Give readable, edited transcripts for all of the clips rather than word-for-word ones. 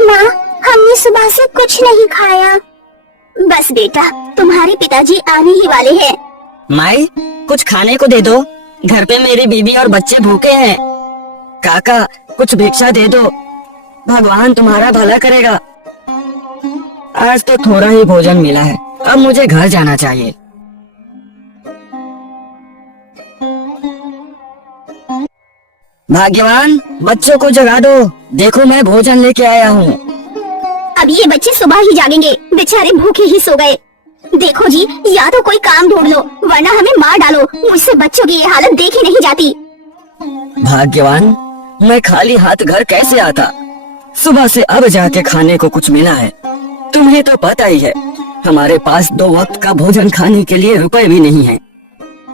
माँ, हमने सुबह से कुछ नहीं खाया। बस बेटा, तुम्हारे पिताजी आने ही वाले हैं। माई, कुछ खाने को दे दो, घर पे मेरी बीवी और बच्चे भूखे हैं। काका, कुछ भिक्षा दे दो, भगवान तुम्हारा भला करेगा। आज तो थोड़ा ही भोजन मिला है, अब मुझे घर जाना चाहिए। भाग्यवान, बच्चों को जगा दो, देखो मैं भोजन लेके आया हूँ। अब ये बच्चे सुबह ही जागेंगे, बेचारे भूखे ही सो गए। देखो जी, या तो कोई काम ढूंढ लो, वरना हमें मार डालो। मुझसे बच्चों की ये हालत देखी नहीं जाती। भाग्यवान, मैं खाली हाथ घर कैसे आता? सुबह से अब जाके खाने को कुछ मिला है। तुम्हें तो पता ही है, हमारे पास 2 वक्त का भोजन खाने के लिए रुपए भी नहीं है।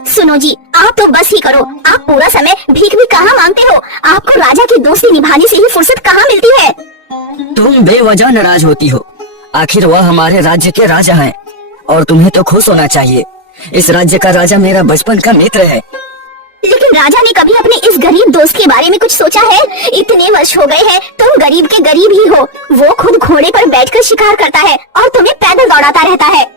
सुनो जी, आप तो बस ही करो। आप पूरा समय भीख भी कहाँ मांगते हो? आपको राजा की दोस्ती निभाने से ही फुर्सत कहाँ मिलती है? तुम बेवजह नाराज होती हो, आखिर वह हमारे राज्य के राजा हैं, और तुम्हें तो खुश होना चाहिए। इस राज्य का राजा मेरा बचपन का मित्र है। लेकिन राजा ने कभी अपने इस गरीब दोस्त के बारे में कुछ सोचा है? इतने वर्ष हो गए हैं, तुम गरीब के गरीब ही हो। वो खुद घोड़े पर बैठकर शिकार करता है और तुम्हें पैदल दौड़ाता रहता है।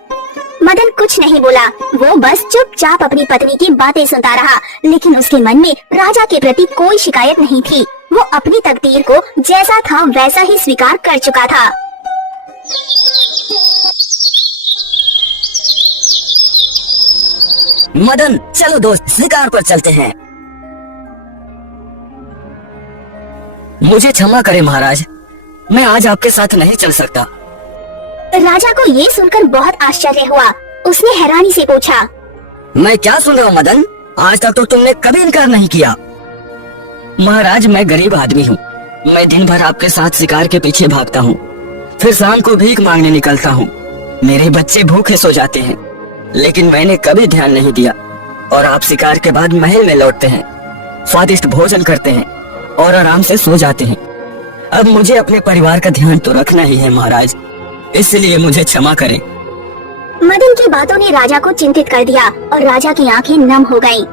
मदन कुछ नहीं बोला, वो बस चुपचाप अपनी पत्नी की बातें सुनता रहा। लेकिन उसके मन में राजा के प्रति कोई शिकायत नहीं थी। वो अपनी तकदीर को जैसा था वैसा ही स्वीकार कर चुका था। मदन, चलो दोस्त, शिकार पर चलते हैं। मुझे क्षमा करें महाराज, मैं आज आपके साथ नहीं चल सकता। राजा को ये सुनकर बहुत आश्चर्य हुआ। उसने हैरानी से पूछा, मैं क्या सुन रहा हूँ मदन? आज तक तो तुमने कभी इनकार नहीं किया। महाराज, मैं गरीब आदमी हूँ। मैं दिन भर आपके साथ शिकार के पीछे भागता हूँ, फिर शाम को भीख मांगने निकलता हूँ। मेरे बच्चे भूखे सो जाते हैं, लेकिन मैंने कभी ध्यान नहीं दिया। और आप शिकार के बाद महल में लौटते हैं, स्वादिष्ट भोजन करते हैं और आराम से सो जाते हैं। अब मुझे अपने परिवार का ध्यान तो रखना ही है महाराज, इसलिए मुझे क्षमा करें। मदन की बातों ने राजा को चिंतित कर दिया और राजा की आंखें नम हो गईं।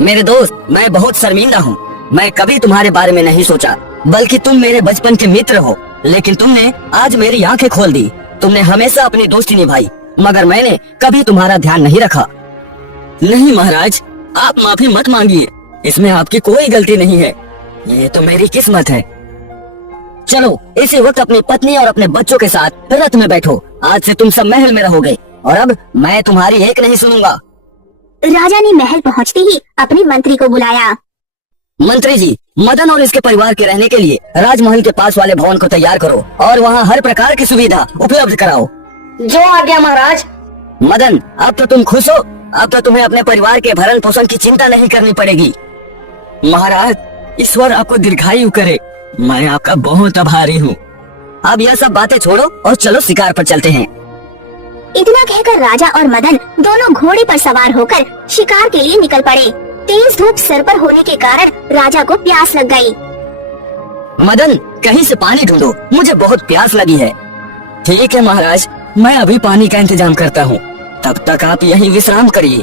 मेरे दोस्त, मैं बहुत शर्मिंदा हूँ। मैं कभी तुम्हारे बारे में नहीं सोचा, बल्कि तुम मेरे बचपन के मित्र हो। लेकिन तुमने आज मेरी आंखें खोल दी। तुमने हमेशा अपनी दोस्ती निभाई, मगर मैंने कभी तुम्हारा ध्यान नहीं रखा। नहीं महाराज, आप माफी मत मांगिए, इसमें आपकी कोई गलती नहीं है। ये तो मेरी किस्मत है। चलो इसी वक्त अपनी पत्नी और अपने बच्चों के साथ रथ में बैठो। आज से तुम सब महल में रहोगे और अब मैं तुम्हारी एक नहीं सुनूंगा। राजा ने महल पहुंचते ही अपने मंत्री को बुलाया। मंत्री जी, मदन और इसके परिवार के रहने के लिए राजमहल के पास वाले भवन को तैयार करो और वहाँ हर प्रकार की सुविधा उपलब्ध कराओ। जो आज्ञा महाराज। मदन, अब तो तुम खुश हो। अब तो तुम्हें अपने परिवार के भरण पोषण की चिंता नहीं करनी पड़ेगी। महाराज, ईश्वर आपको दीर्घायु करे। मैं आपका बहुत आभारी हूँ। अब यह सब बातें छोड़ो और चलो शिकार पर चलते हैं। इतना कहकर राजा और मदन दोनों घोड़े पर सवार होकर शिकार के लिए निकल पड़े। तेज धूप सर पर होने के कारण राजा को प्यास लग गई। मदन, कहीं से पानी ढूंढो, मुझे बहुत प्यास लगी है। ठीक है महाराज, मैं अभी पानी का इंतजाम करता हूँ, तब तक आप यहीं विश्राम करिए।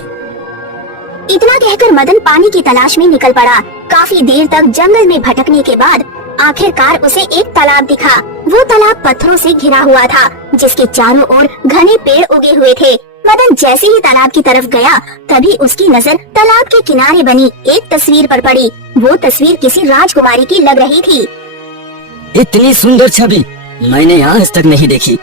इतना कहकर मदन पानी की तलाश में निकल पड़ा। काफी देर तक जंगल में भटकने के बाद आखिरकार उसे एक तालाब दिखा। वो तालाब पत्थरों से घिरा हुआ था, जिसके चारों ओर घने पेड़ उगे हुए थे। मदन जैसे ही तालाब की तरफ गया, तभी उसकी नजर तालाब के किनारे बनी एक तस्वीर पर पड़ी। वो तस्वीर किसी राजकुमारी की लग रही थी। इतनी सुंदर छवि मैंने आज तक नहीं देखी।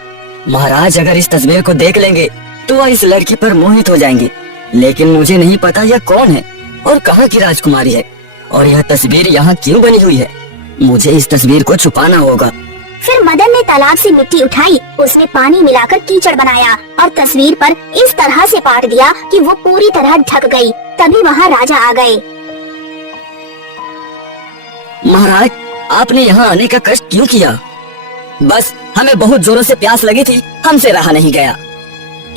महाराज अगर इस तस्वीर को देख लेंगे तो वह इस लड़की पर मोहित हो जाएंगे। लेकिन मुझे नहीं पता यह कौन है और कहाँ की राजकुमारी है, और यह तस्वीर यहाँ क्यों बनी हुई है। मुझे इस तस्वीर को छुपाना होगा। फिर मदन ने तालाब से मिट्टी उठाई, उसमें पानी मिलाकर कीचड़ बनाया और तस्वीर पर इस तरह से पाट दिया कि वो पूरी तरह ढक गई। तभी वहाँ राजा आ गए। महाराज, आपने यहाँ आने का कष्ट क्यों किया? बस हमें बहुत जोरों से प्यास लगी थी, हमसे रहा नहीं गया।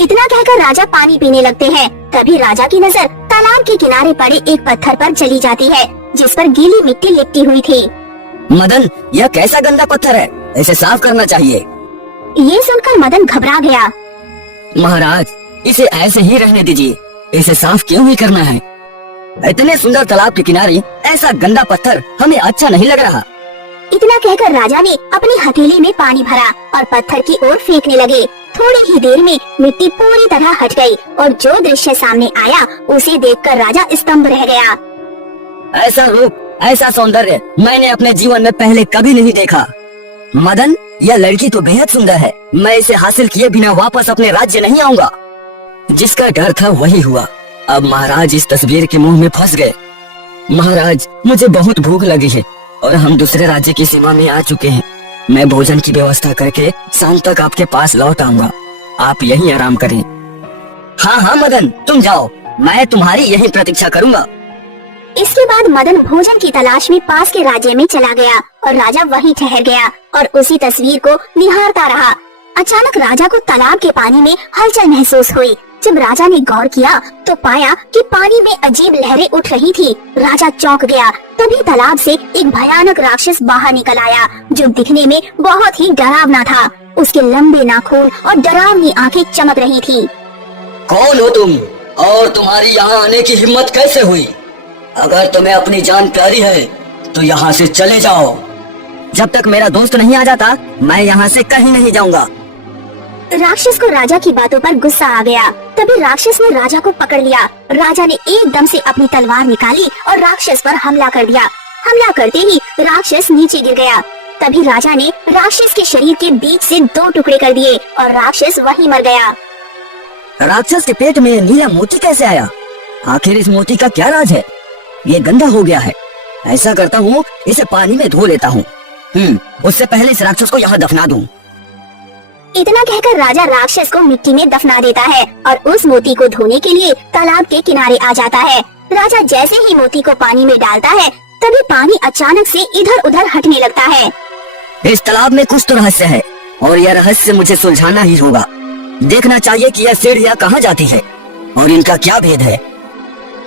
इतना कहकर राजा पानी पीने लगते हैं। तभी राजा की नजर तालाब के किनारे पड़े एक पत्थर पर चली जाती है, जिस पर गीली मिट्टी लिपटी हुई थी। मदन, यह कैसा गंदा पत्थर है, इसे साफ करना चाहिए। ये सुनकर मदन घबरा गया। महाराज, इसे ऐसे ही रहने दीजिए, इसे साफ क्यों ही करना है? इतने सुंदर तालाब के किनारे ऐसा गंदा पत्थर हमें अच्छा नहीं लग रहा। इतना कहकर राजा ने अपनी हथेली में पानी भरा और पत्थर की ओर फेंकने लगे। थोड़ी ही देर में मिट्टी पूरी तरह हट गई और जो दृश्य सामने आया उसे देखकर राजा स्तंभ रह गया। ऐसा रूप, ऐसा सौंदर्य मैंने अपने जीवन में पहले कभी नहीं देखा। मदन, यह लड़की तो बेहद सुंदर है। मैं इसे हासिल किए बिना वापस अपने राज्य नहीं आऊंगा। जिसका डर था वही हुआ। अब महाराज इस तस्वीर के मुंह में फंस गए। महाराज, मुझे बहुत भूख लगी है और हम दूसरे राज्य की सीमा में आ चुके हैं। मैं भोजन की व्यवस्था करके शाम तक आपके पास लौट आऊंगा। आप यहीं आराम करें। हाँ हाँ मदन, तुम जाओ, मैं तुम्हारी यहीं प्रतीक्षा करूंगा। इसके बाद मदन भोजन की तलाश में पास के राज्य में चला गया और राजा वहीं ठहर गया और उसी तस्वीर को निहारता रहा। अचानक राजा को तालाब के पानी में हलचल महसूस हुई। जब राजा ने गौर किया तो पाया कि पानी में अजीब लहरें उठ रही थी। राजा चौंक गया। तभी तालाब से एक भयानक राक्षस बाहर निकल आया जो दिखने में बहुत ही डरावना था। उसके लंबे नाखून और डरावनी आंखें चमक रही थी। कौन हो तुम और तुम्हारी यहाँ आने की हिम्मत कैसे हुई? अगर तुम्हें अपनी जान प्यारी है तो यहाँ से चले जाओ। जब तक मेरा दोस्त नहीं आ जाता मैं यहाँ से कहीं नहीं जाऊंगा। राक्षस को राजा की बातों पर गुस्सा आ गया। तभी राक्षस ने राजा को पकड़ लिया। राजा ने एकदम से अपनी तलवार निकाली और राक्षस पर हमला कर दिया। हमला करते ही राक्षस नीचे गिर गया। तभी राजा ने राक्षस के शरीर के बीच से 2 टुकड़े कर दिए और राक्षस वहीं मर गया। राक्षस के पेट में नीला मोती कैसे आया? आखिर इस मोती का क्या राज है? ये गंदा हो गया है। ऐसा करता हूँ, इसे पानी में धो लेता हूँ। उससे पहले इस राक्षस को यहाँ दफना दूँ। इतना कहकर राजा राक्षस को मिट्टी में दफना देता है और उस मोती को धोने के लिए तालाब के किनारे आ जाता है। राजा जैसे ही मोती को पानी में डालता है तभी पानी अचानक से इधर उधर हटने लगता है। इस तालाब में कुछ तो रहस्य है और यह रहस्य मुझे सुलझाना ही होगा। देखना चाहिए कि यह सीढ़ियाँ कहाँ जाती है और इनका क्या भेद है।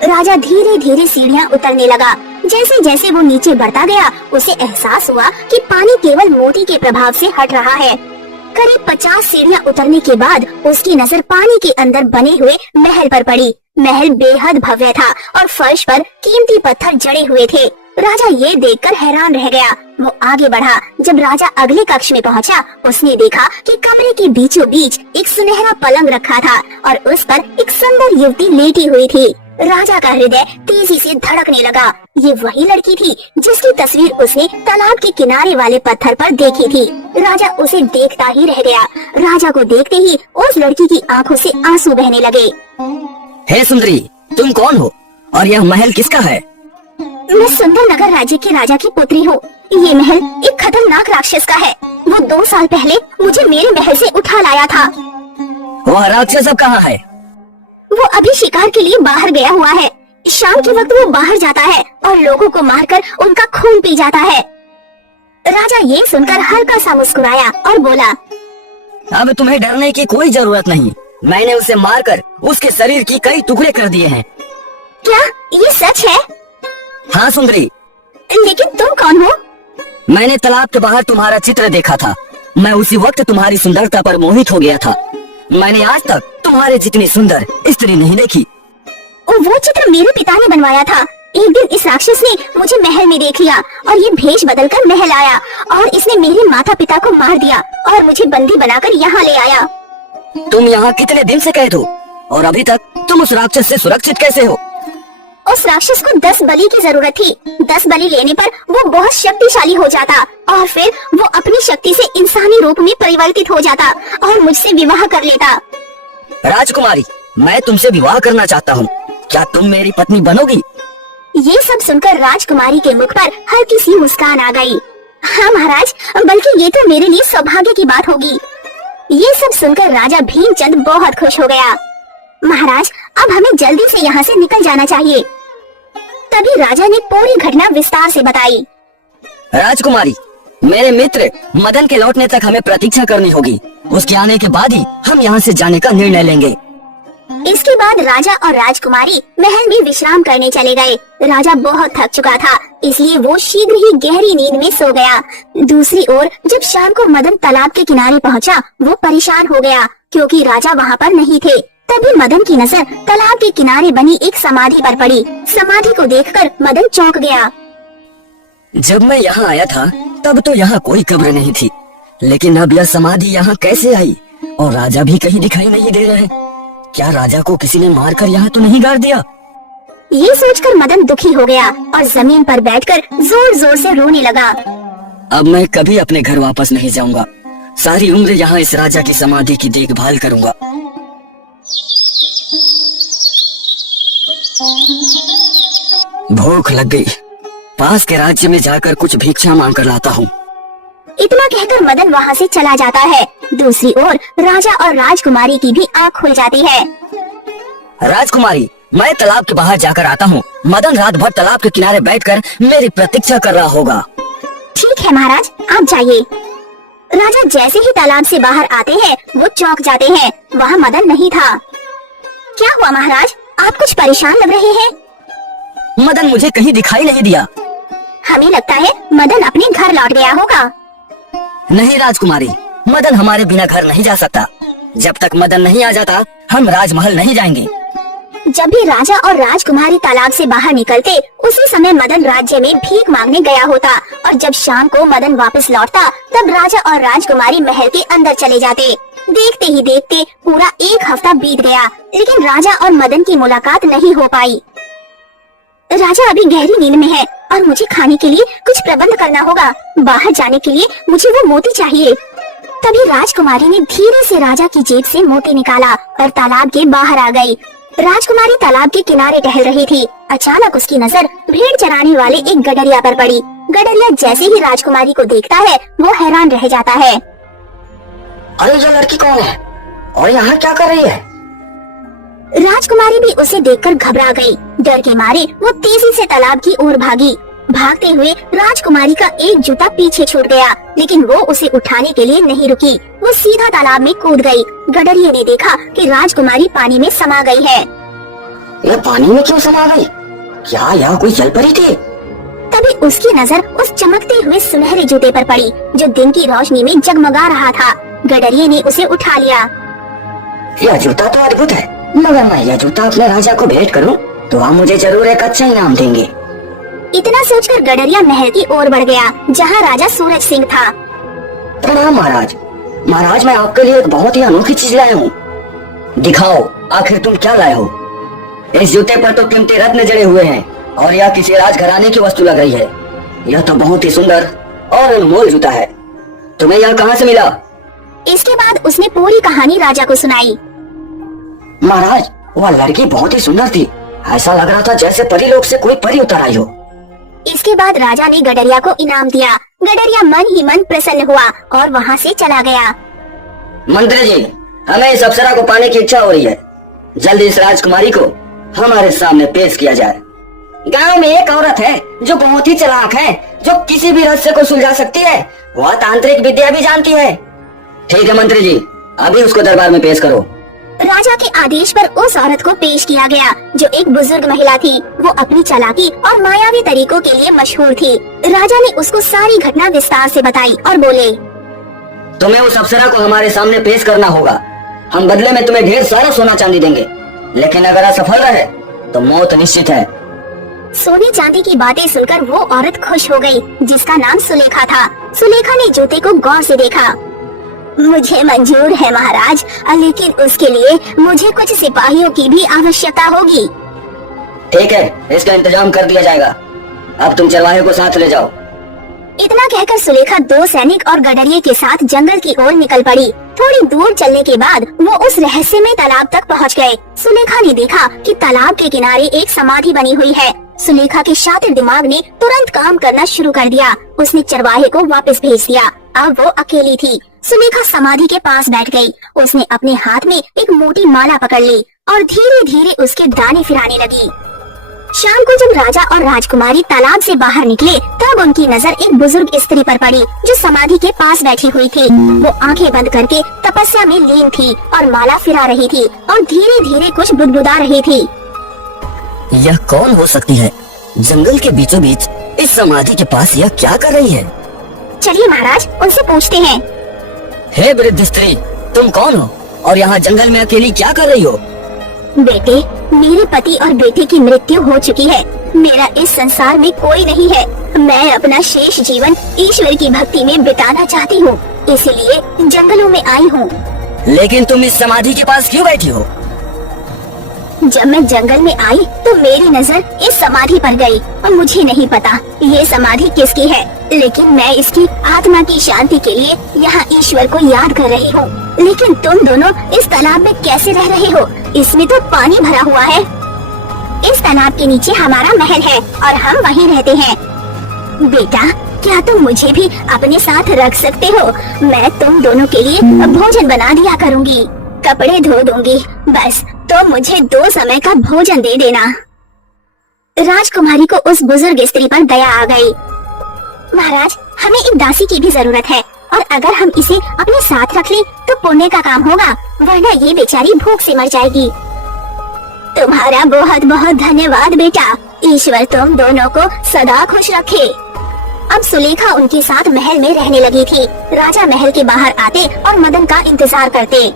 राजा धीरे धीरे सीढ़ियाँ उतरने लगा। जैसे जैसे वो नीचे बढ़ता गया उसे एहसास हुआ कि पानी केवल मोती के प्रभाव से हट रहा है। करीब 50 सीढ़ियाँ उतरने के बाद उसकी नजर पानी के अंदर बने हुए महल पर पड़ी। महल बेहद भव्य था और फर्श पर कीमती पत्थर जड़े हुए थे। राजा ये देखकर हैरान रह गया। वो आगे बढ़ा। जब राजा अगले कक्ष में पहुंचा, उसने देखा कि कमरे के बीचों बीच एक सुनहरा पलंग रखा था और उस पर एक सुंदर युवती लेटी हुई थी। राजा का हृदय तेजी से धड़कने लगा। ये वही लड़की थी जिसकी तस्वीर उसने तालाब के किनारे वाले पत्थर पर देखी थी। राजा उसे देखता ही रह गया। राजा को देखते ही उस लड़की की आंखों से आंसू बहने लगे। हे सुंदरी, तुम कौन हो और यह महल किसका है? मैं सुंदर नगर राज्य के राजा की पुत्री हूँ। ये महल एक खतरनाक राक्षस का है। वो 2 साल पहले मुझे मेरे महल से उठा लाया था। वह राक्षस अब कहाँ है? वो अभी शिकार के लिए बाहर गया हुआ है। शाम के वक्त वो बाहर जाता है और लोगों को मारकर उनका खून पी जाता है। राजा ये सुनकर हल्का सा मुस्कुराया और बोला, अब तुम्हें डरने की कोई जरूरत नहीं। मैंने उसे मारकर उसके शरीर की कई टुकड़े कर दिए हैं। क्या ये सच है? हाँ सुंदरी। लेकिन तुम कौन हो? मैंने तालाब के बाहर तुम्हारा चित्र देखा था। मैं उसी वक्त तुम्हारी सुंदरता पर मोहित हो गया था। मैंने आज तक तुम्हारे जितनी सुंदर स्त्री नहीं देखी। वो चित्र मेरे पिता ने बनवाया था। एक दिन इस राक्षस ने मुझे महल में देख लिया और ये भेष बदलकर महल आया और इसने मेरे माता पिता को मार दिया और मुझे बंदी बनाकर यहाँ ले आया। तुम यहाँ कितने दिन से कैद हो और अभी तक तुम उस राक्षस से सुरक्षित कैसे हो? उस राक्षस को 10 बलि की जरूरत थी। 10 बलि लेने पर वो बहुत शक्तिशाली हो जाता और फिर वो अपनी शक्ति से इंसानी रूप में परिवर्तित हो जाता और मुझसे विवाह कर लेता। राजकुमारी, मैं तुमसे विवाह करना चाहता हूँ। क्या तुम मेरी पत्नी बनोगी? ये सब सुनकर राजकुमारी के मुख पर हल्की सी मुस्कान आ गई। हाँ महाराज, बल्कि ये तो मेरे लिए सौभाग्य की बात होगी। ये सब सुनकर राजा भीमचंद बहुत खुश हो गया। महाराज, अब हमें जल्दी से यहाँ से निकल जाना चाहिए। तभी राजा ने पूरी घटना विस्तार से बताई। राजकुमारी, मेरे मित्र मदन के लौटने तक हमें प्रतीक्षा करनी होगी। उसके आने के बाद ही हम यहाँ से जाने का निर्णय लेंगे। इसके बाद राजा और राजकुमारी महल में विश्राम करने चले गए। राजा बहुत थक चुका था, इसलिए वो शीघ्र ही गहरी नींद में सो गया। दूसरी ओर जब शाम को मदन तालाब के किनारे पहुंचा, वो परेशान हो गया क्योंकि राजा वहाँ पर नहीं थे। तभी मदन की नजर तालाब के किनारे बनी एक समाधि पर पड़ी। समाधि को देखकर मदन चौंक गया। जब मैं यहाँ आया था तब तो यहाँ कोई कब्र नहीं थी, लेकिन अब यह समाधि यहाँ कैसे आई? और राजा भी कहीं दिखाई नहीं दे रहे। क्या राजा को किसी ने मारकर यहाँ तो नहीं गाड़ दिया? ये सोचकर मदन दुखी हो गया और जमीन पर बैठकर जोर जोर से रोने लगा। अब मैं कभी अपने घर वापस नहीं जाऊंगा। सारी उम्र यहाँ इस राजा की समाधि की देखभाल करूंगा। भूख लग गई, पास के राज्य में जाकर कुछ भिक्षा मांग कर लाता हूँ। इतना कहकर मदन वहाँ से चला जाता है। दूसरी ओर राजा और राजकुमारी की भी आँख खुल जाती है। राजकुमारी, मैं तालाब के बाहर जाकर आता हूँ। मदन रात भर तालाब के किनारे बैठकर मेरी प्रतीक्षा कर रहा होगा। ठीक है महाराज, आप जाइए। राजा जैसे ही तालाब से बाहर आते हैं वो चौंक जाते हैं। वहाँ मदन नहीं था। क्या हुआ महाराज, आप कुछ परेशान लग रहे हैं? मदन मुझे कहीं दिखाई नहीं दिया। हमें लगता है मदन अपने घर लौट गया होगा। नहीं राजकुमारी, मदन हमारे बिना घर नहीं जा सकता। जब तक मदन नहीं आ जाता हम राजमहल नहीं जाएंगे। जब भी राजा और राजकुमारी तालाब से बाहर निकलते उसी समय मदन राज्य में भीख मांगने गया होता, और जब शाम को मदन वापस लौटता तब राजा और राजकुमारी महल के अंदर चले जाते। देखते ही देखते पूरा एक हफ्ता बीत गया, लेकिन राजा और मदन की मुलाकात नहीं हो पाई। राजा अभी गहरी नींद में है और मुझे खाने के लिए कुछ प्रबंध करना होगा। बाहर जाने के लिए मुझे वो मोती चाहिए। तभी राजकुमारी ने धीरे से राजा की जेब से मोती निकाला और तालाब के बाहर आ गई। राजकुमारी तालाब के किनारे टहल रही थी। अचानक उसकी नजर भेड़ चराने वाले एक गडरिया पर पड़ी। गडरिया जैसे ही राजकुमारी को देखता है वो हैरान रह जाता है। अरे ये लड़की कौन है और यहाँ क्या कर रही है? राजकुमारी भी उसे देखकर घबरा गई। डर के मारे वो तेजी से तालाब की ओर भागी। भागते हुए राजकुमारी का एक जूता पीछे छूट गया, लेकिन वो उसे उठाने के लिए नहीं रुकी। वो सीधा तालाब में कूद गई। गडरिये ने देखा कि राजकुमारी पानी में समा गई है। यह पानी में क्यों समा गई? क्या यह कोई जल परी थी? तभी उसकी नजर उस चमकते हुए सुनहरे जूते पर पड़ी जो दिन की रोशनी में जगमगा रहा था। गडरिये ने उसे उठा लिया। यह जूता तो अद्भुत है, मगर मैं यह जूता अपने राजा को भेंट करूं तो आप मुझे जरूर एक अच्छा इनाम देंगे। इतना सोचकर गडरिया महल की ओर बढ़ गया जहाँ राजा सूरज सिंह था। प्रणाम महाराज। महाराज, मैं आपके लिए एक बहुत ही अनोखी चीज लाया हूँ। दिखाओ आखिर तुम क्या लाए हो। इस जूते पर तो कीमती रत्न जड़े हुए हैं और यह किसी राजघराने की वस्तु लग रही है। यह तो बहुत ही सुंदर और अनमोल जूता है। तुम्हें यह कहाँ से मिला? इसके बाद उसने पूरी कहानी राजा को सुनाई। महाराज, वह लड़की बहुत ही सुंदर थी। ऐसा लग रहा था जैसे परी लोक से कोई परी उतर आई हो। इसके बाद राजा ने गडरिया को इनाम दिया। गडरिया मन ही मन प्रसन्न हुआ और वहाँ से चला गया। मंत्री जी, हमें इस अप्सरा को पाने की इच्छा हो रही है। जल्दी इस राजकुमारी को हमारे सामने पेश किया जाए। गांव में एक औरत है जो बहुत ही चालाक है, जो किसी भी रहस्य को सुलझा सकती है। वह तांत्रिक विद्या भी जानती है। ठीक है मंत्री जी, अभी उसको दरबार में पेश करो। राजा के आदेश पर उस औरत को पेश किया गया जो एक बुजुर्ग महिला थी। वो अपनी चालाकी और मायावी तरीकों के लिए मशहूर थी। राजा ने उसको सारी घटना विस्तार से बताई और बोले, तुम्हें उस अप्सरा को हमारे सामने पेश करना होगा। हम बदले में तुम्हें ढेर सारा सोना चांदी देंगे, लेकिन अगर असफल रहे तो मौत निश्चित है। सोने चांदी की बातें सुनकर वो औरत खुश हो गई, जिसका नाम सुलेखा था। सुलेखा ने जूते को गौर से देखा। मुझे मंजूर है महाराज, लेकिन उसके लिए मुझे कुछ सिपाहियों की भी आवश्यकता होगी। ठीक है, इसका इंतजाम कर दिया जाएगा। अब तुम चरवाहे को साथ ले जाओ। इतना कहकर सुलेखा 2 सैनिक और गडरिये के साथ जंगल की ओर निकल पड़ी। थोड़ी दूर चलने के बाद वो उस रहस्यमय तालाब तक पहुंच गए। सुलेखा ने देखा कि तालाब के किनारे एक समाधि बनी हुई है। सुलेखा के शातिर दिमाग ने तुरंत काम करना शुरू कर दिया। उसने चरवाहे को वापस भेज दिया। अब वो अकेली थी। सुलेखा समाधि के पास बैठ गई। उसने अपने हाथ में एक मोटी माला पकड़ ली और धीरे धीरे उसके दाने फिराने लगी। शाम को जब राजा और राजकुमारी तालाब से बाहर निकले तब उनकी नजर एक बुजुर्ग स्त्री पर पड़ी जो समाधि के पास बैठी हुई थी। वो आंखें बंद करके तपस्या में लीन थी और माला फिरा रही थी और धीरे धीरे कुछ बुदबुदा रही थी। यह कौन हो सकती है? जंगल के बीचों बीच इस समाधि के पास यह क्या कर रही है? चलिए महाराज, उनसे पूछते हैं। हे वृद्ध स्त्री, तुम कौन हो और यहाँ जंगल में अकेली क्या कर रही हो? बेटे, मेरे पति और बेटे की मृत्यु हो चुकी है। मेरा इस संसार में कोई नहीं है। मैं अपना शेष जीवन ईश्वर की भक्ति में बिताना चाहती हूँ, इसलिए जंगलों में आई हूँ। लेकिन तुम इस समाधि के पास क्यों बैठी हो? जब मैं जंगल में आई तो मेरी नजर इस समाधि पर गई और मुझे नहीं पता ये समाधि किसकी है, लेकिन मैं इसकी आत्मा की शांति के लिए यहाँ ईश्वर को याद कर रही हूँ। लेकिन तुम दोनों इस तालाब में कैसे रह रहे हो? इसमें तो पानी भरा हुआ है। इस तालाब के नीचे हमारा महल है और हम वहीं रहते हैं। बेटा, क्या तुम मुझे भी अपने साथ रख सकते हो? मैं तुम दोनों के लिए भोजन बना दिया करूँगी, कपड़े धो दूंगी, बस तो मुझे 2 समय का भोजन दे देना। राजकुमारी को उस बुजुर्ग स्त्री पर दया आ गई। महाराज, हमें एक दासी की भी जरूरत है और अगर हम इसे अपने साथ रख ले तो पुण्य का काम होगा, वरना ये बेचारी भूख से मर जाएगी। तुम्हारा बहुत बहुत धन्यवाद बेटा। ईश्वर तुम दोनों को सदा खुश रखे। अब सुलेखा उनके साथ महल में रहने लगी थी। राजा महल के बाहर आते और मदन का इंतजार करते।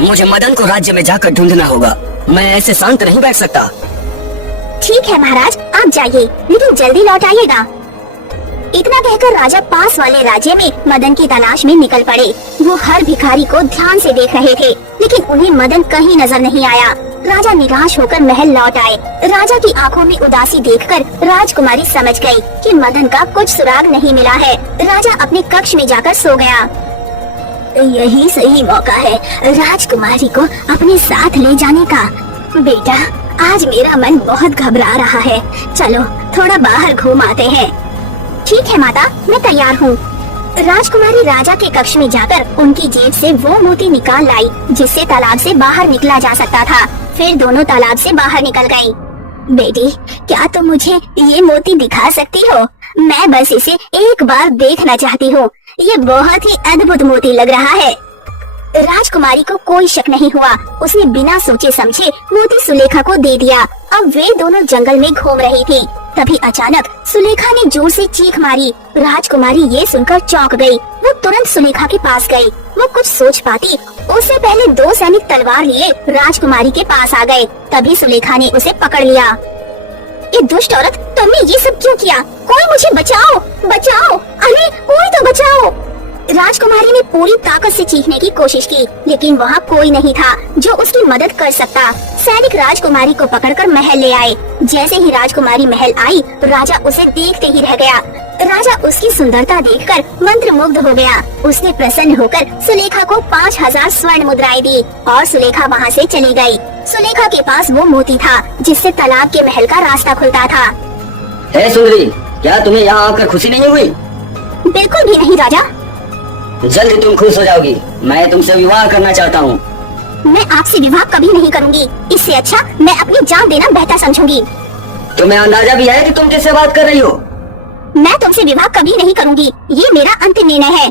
मुझे मदन को राज्य में जाकर ढूंढना होगा। मैं ऐसे शांत नहीं बैठ सकता। ठीक है महाराज, आप जाइए, लेकिन जल्दी लौट आइएगा। इतना कहकर राजा पास वाले राज्य में मदन की तलाश में निकल पड़े। वो हर भिखारी को ध्यान से देख रहे थे, लेकिन उन्हें मदन कहीं नजर नहीं आया। राजा निराश होकर महल लौट आए। राजा की आंखों में उदासी देखकर राजकुमारी समझ गई कि मदन का कुछ सुराग नहीं मिला है। राजा अपने कक्ष में जाकर सो गया। यही सही मौका है राजकुमारी को अपने साथ ले जाने का। बेटा, आज मेरा मन बहुत घबरा रहा है, चलो थोड़ा बाहर घूम आते हैं। ठीक है माता, मैं तैयार हूँ। राजकुमारी राजा के कक्ष में जाकर उनकी जेब से वो मोती निकाल लाई जिससे तालाब से बाहर निकला जा सकता था। फिर दोनों तालाब से बाहर निकल गयी। बेटी, क्या तुम मुझे ये मोती दिखा सकती हो? मैं बस इसे एक बार देखना चाहती हूँ। ये बहुत ही अद्भुत मोती लग रहा है। राजकुमारी को कोई शक नहीं हुआ। उसने बिना सोचे समझे मोती सुलेखा को दे दिया। अब वे दोनों जंगल में घूम रही थी। तभी अचानक सुलेखा ने जोर से चीख मारी। राजकुमारी ये सुनकर चौंक गई। वो तुरंत सुलेखा के पास गई। वो कुछ सोच पाती उससे पहले 2 सैनिक तलवार लिए राजकुमारी के पास आ गए। तभी सुलेखा ने उसे पकड़ लिया। ये दुष्ट औरत, तुमने ये सब क्यों किया? कोई मुझे बचाओ, बचाओ, अरे कोई तो बचाओ। राजकुमारी ने पूरी ताकत से चीखने की कोशिश की, लेकिन वहाँ कोई नहीं था जो उसकी मदद कर सकता। सैनिक राजकुमारी को पकड़कर महल ले आए। जैसे ही राजकुमारी महल आई, राजा उसे देखते ही रह गया। राजा उसकी सुंदरता देखकर मंत्रमुग्ध हो गया। उसने प्रसन्न होकर सुलेखा को 5000 स्वर्ण मुद्राएं दी और सुलेखा वहाँ से चली गई। सुलेखा के पास वो मोती था जिससे तालाब के महल का रास्ता खुलता था। हे सुंदरी, क्या तुम्हें यहाँ आकर खुशी नहीं हुई? बिल्कुल भी नहीं राजा। जल्द तुम खुश हो जाओगी। मैं तुमसे विवाह करना चाहता हूँ। मैं आपसे विवाह कभी नहीं करूँगी। इससे अच्छा मैं अपनी जान देना बेहतर समझूंगी। तुम्हें अंदाजा भी है कि तुम किससे बात कर रही हो? मैं तुमसे विवाह कभी नहीं करूँगी। ये मेरा अंतिम निर्णय है।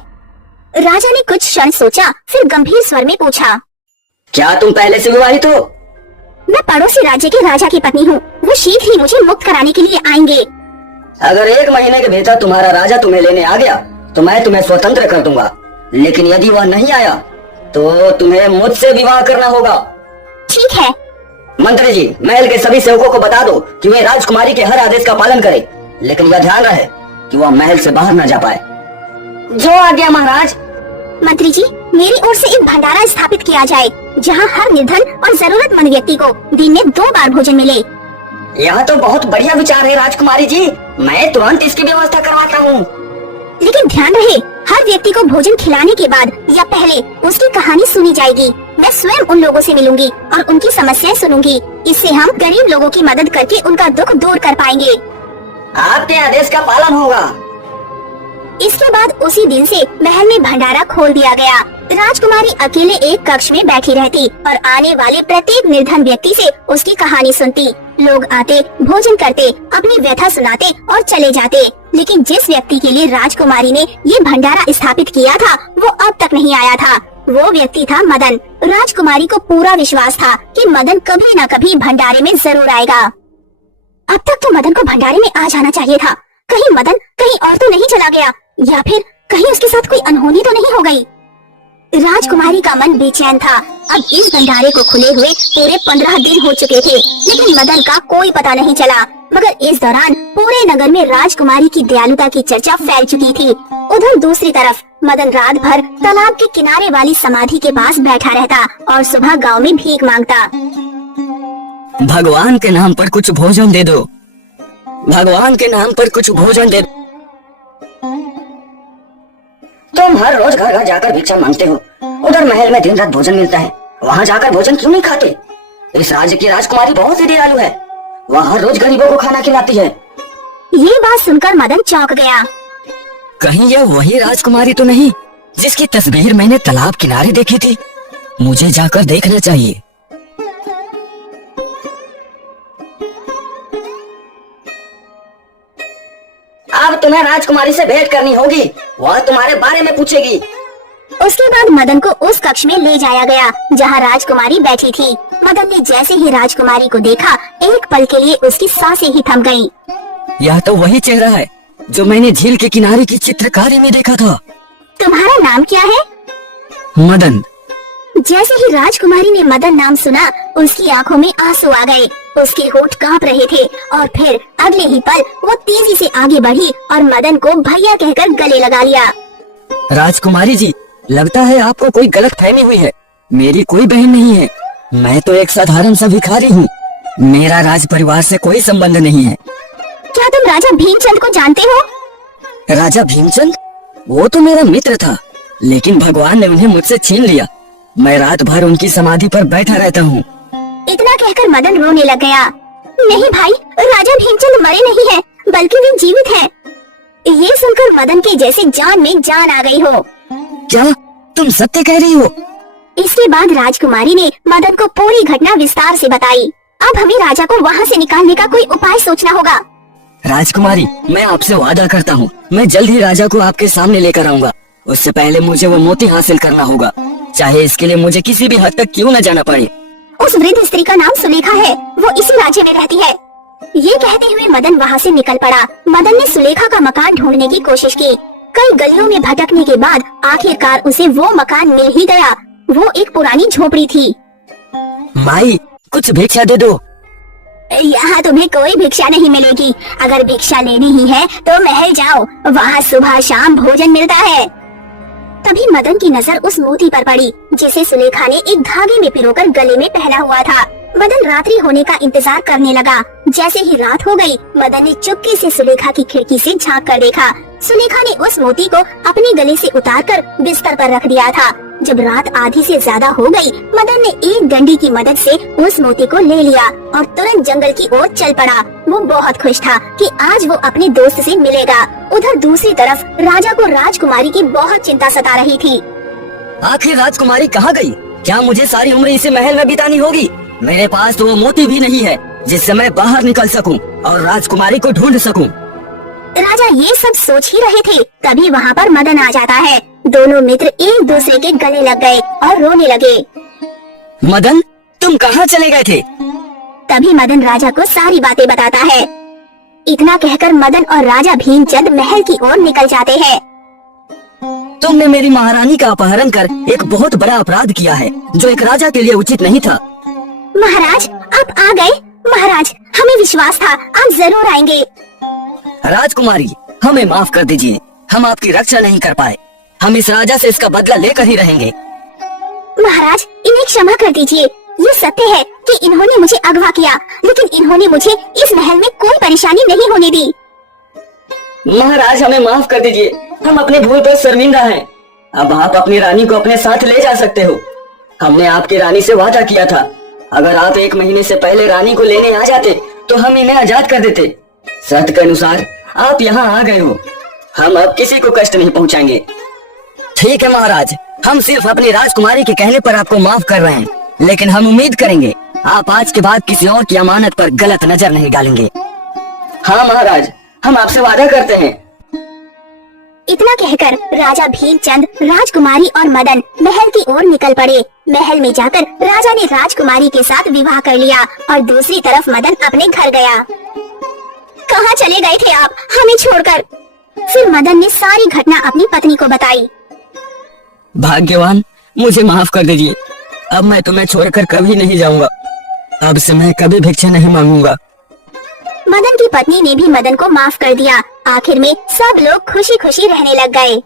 राजा ने कुछ क्षण सोचा, फिर गंभीर स्वर में पूछा, क्या तुम पहले से विवाहित हो? मैं पड़ोसी राज्य के राजा की पत्नी हूँ। वो शीघ्र ही मुझे मुक्त कराने के लिए आएंगे। अगर 1 महीने के भीतर तुम्हारा राजा तुम्हें लेने आ गया तो मैं तुम्हें स्वतंत्र कर दूंगा, लेकिन यदि वह नहीं आया तो तुम्हें मुझसे विवाह करना होगा। ठीक है। मंत्री जी, महल के सभी सेवकों को बता दो कि वे राजकुमारी के हर आदेश का पालन करें, लेकिन यह ध्यान रहे कि वह महल से बाहर न जा पाए। जो आज्ञा महाराज। मंत्री जी, मेरी ओर से एक भंडारा स्थापित किया जाए जहाँ हर निर्धन और जरूरतमंद व्यक्ति को दिन में 2 बार भोजन मिले। यह तो बहुत बढ़िया विचार है राजकुमारी जी। मैं तुरंत इसकी व्यवस्था करवाता हूँ। लेकिन ध्यान रहे, हर व्यक्ति को भोजन खिलाने के बाद या पहले उसकी कहानी सुनी जाएगी। मैं स्वयं उन लोगों से मिलूंगी और उनकी समस्याएं सुनूंगी। इससे हम गरीब लोगों की मदद करके उनका दुख दूर कर पाएंगे। आपके आदेश का पालन होगा। इसके बाद उसी दिन से महल में भंडारा खोल दिया गया। राजकुमारी अकेले एक कक्ष में बैठी रहती और आने वाले प्रत्येक निर्धन व्यक्ति से उसकी कहानी सुनती। लोग आते, भोजन करते, अपनी व्यथा सुनाते और चले जाते। लेकिन जिस व्यक्ति के लिए राजकुमारी ने ये भंडारा स्थापित किया था वो अब तक नहीं आया था। वो व्यक्ति था मदन। राजकुमारी को पूरा विश्वास था कि मदन कभी न कभी भंडारे में जरूर आएगा। अब तक तो मदन को भंडारे में आ जाना चाहिए था। कहीं मदन कहीं और तो नहीं चला गया, या फिर कहीं उसके साथ कोई अनहोनी तो नहीं हो गई। राजकुमारी का मन बेचैन था। अब इस भंडारे को खुले हुए पूरे 15 दिन हो चुके थे, लेकिन मदन का कोई पता नहीं चला। मगर इस दौरान पूरे नगर में राजकुमारी की दयालुता की चर्चा फैल चुकी थी। उधर दूसरी तरफ मदन रात भर तालाब के किनारे वाली समाधि के पास बैठा रहता और सुबह गांव में भीख मांगता। भगवान के नाम पर कुछ भोजन दे दो, भगवान के नाम पर कुछ भोजन दे दो। तुम हर रोज घर घर जाकर भिक्षा मांगते हो, उधर महल में दिन रात भोजन मिलता है, वहाँ जाकर भोजन क्यों नहीं खाते? इस राज्य की राजकुमारी बहुत ही दयालु है, वह हर रोज गरीबों को खाना खिलाती है। ये बात सुनकर मदन चौंक गया। कहीं यह वही राजकुमारी तो नहीं जिसकी तस्वीर मैंने तालाब किनारे देखी थी? मुझे जाकर देखना चाहिए। अब तुम्हें राजकुमारी से भेंट करनी होगी, वह तुम्हारे बारे में पूछेगी। उसके बाद मदन को उस कक्ष में ले जाया गया जहाँ राजकुमारी बैठी थी। मदन ने जैसे ही राजकुमारी को देखा, एक पल के लिए उसकी सांसें ही थम गईं। यह तो वही चेहरा है जो मैंने झील के किनारे की चित्रकारी में देखा था। तुम्हारा नाम क्या है? मदन। जैसे ही राजकुमारी ने मदन नाम सुना, उसकी आंखों में आंसू आ गए, उसके होंठ कांप रहे थे और फिर अगले ही पल वो तेजी से आगे बढ़ी और मदन को भैया कहकर गले लगा लिया। राजकुमारी जी, लगता है आपको कोई गलत फहमी हुई है। मेरी कोई बहन नहीं है, मैं तो एक साधारण सा भिखारी हूँ। मेरा राज परिवार से कोई संबंध नहीं है। क्या तुम राजा भीमचंद को जानते हो? राजा भीमचंद? वो तो मेरा मित्र था, लेकिन भगवान ने उन्हें मुझसे छीन लिया। मैं रात भर उनकी समाधि पर बैठा रहता हूँ। इतना कहकर मदन रोने लग गया। नहीं भाई, राजा भीमचंद मरे नहीं हैं, बल्कि वे जीवित हैं। ये सुनकर मदन के जैसे जान में जान आ गई हो। क्या तुम सत्य कह रही हो? इसके बाद राजकुमारी ने मदन को पूरी घटना विस्तार से बताई। अब हमें राजा को वहाँ से निकालने का कोई उपाय सोचना होगा। राजकुमारी, मैं आपसे वादा करता हूँ, मैं जल्द ही राजा को आपके सामने लेकर आऊंगा। उससे पहले मुझे वो मोती हासिल करना होगा, चाहे इसके लिए मुझे किसी भी हद तक क्यों न जाना पड़े। उस वृद्ध स्त्री का नाम सुलेखा है, वो इसी राज्य में रहती है। ये कहते हुए मदन वहाँ से निकल पड़ा। मदन ने सुलेखा का मकान ढूंढने की कोशिश की। कई गलियों में भटकने के बाद आखिरकार उसे वो मकान मिल ही गया। वो एक पुरानी झोपड़ी थी। माई, कुछ भिक्षा दे दो। यहाँ तुम्हें कोई भिक्षा नहीं मिलेगी। अगर भिक्षा लेनी ही है तो महल जाओ, वहाँ सुबह शाम भोजन मिलता है। तभी मदन की नजर उस मोती पर पड़ी जिसे सुलेखा ने एक धागे में पिरोकर गले में पहना हुआ था। मदन रात्रि होने का इंतजार करने लगा। जैसे ही रात हो गई, मदन ने चुपके से सुलेखा की खिड़की से झांक कर देखा। सुलेखा ने उस मोती को अपने गले से उतारकर बिस्तर पर रख दिया था। जब रात आधी से ज्यादा हो गई, मदन ने एक डंडी की मदद से उस मोती को ले लिया और तुरंत जंगल की ओर चल पड़ा। वो बहुत खुश था कि आज वो अपने दोस्त से मिलेगा। उधर दूसरी तरफ राजा को राजकुमारी की बहुत चिंता सता रही थी। आखिर राजकुमारी कहाँ गई? क्या मुझे सारी उम्र इसी महल में बितानी होगी? मेरे पास तो वो मोती भी नहीं है जिससे मैं बाहर निकल सकूं और राजकुमारी को ढूंढ सकूं। राजा ये सब सोच ही रहे थे, तभी वहाँ पर मदन आ जाता है। दोनों मित्र एक दूसरे के गले लग गए और रोने लगे। मदन, तुम कहाँ चले गए थे? तभी मदन राजा को सारी बातें बताता है। इतना कहकर मदन और राजा भीमचंद महल की ओर निकल जाते हैं। तुमने मेरी महारानी का अपहरण कर एक बहुत बड़ा अपराध किया है, जो एक राजा के लिए उचित नहीं था। महाराज, आप आ गए। महाराज, हमें विश्वास था आप जरूर आएंगे। राजकुमारी, हमें माफ कर दीजिए, हम आपकी रक्षा नहीं कर पाए। हम इस राजा से इसका बदला लेकर ही रहेंगे। महाराज, इन्हें क्षमा कर दीजिए। ये सत्य है कि इन्होंने मुझे अगवा किया, लेकिन इन्होंने मुझे इस महल में कोई परेशानी नहीं होने दी। महाराज, हमें माफ कर दीजिए, हम अपनी भूल पर शर्मिंदा हैं। अब आप अपनी रानी को अपने साथ ले जा सकते हो। हमने आपकी रानी से वादा किया था, अगर आप 1 महीने से पहले रानी को लेने आ जाते तो हम इन्हें आजाद कर देते। शर्त के अनुसार आप यहाँ आ गए हो, हम अब किसी को कष्ट नहीं पहुँचाएंगे। ठीक है महाराज, हम सिर्फ अपनी राजकुमारी के कहने पर आपको माफ कर रहे हैं, लेकिन हम उम्मीद करेंगे आप आज के बाद किसी और की अमानत पर गलत नजर नहीं डालेंगे। हाँ महाराज, हम आपसे वादा करते हैं। इतना कहकर राजा भीमचंद, राजकुमारी और मदन महल की ओर निकल पड़े। महल में जाकर राजा ने राजकुमारी के साथ विवाह कर लिया और दूसरी तरफ मदन अपने घर गया। कहाँ चले गए थे आप हमें छोड़कर? फिर मदन ने सारी घटना अपनी पत्नी को बताई। भाग्यवान, मुझे माफ कर दीजिए। अब मैं तुम्हें छोड़कर कभी नहीं जाऊंगा। अब से मैं कभी भिक्षा नहीं मांगूंगा। मदन की पत्नी ने भी मदन को माफ कर दिया। आखिर में सब लोग खुशी खुशी रहने लग गए।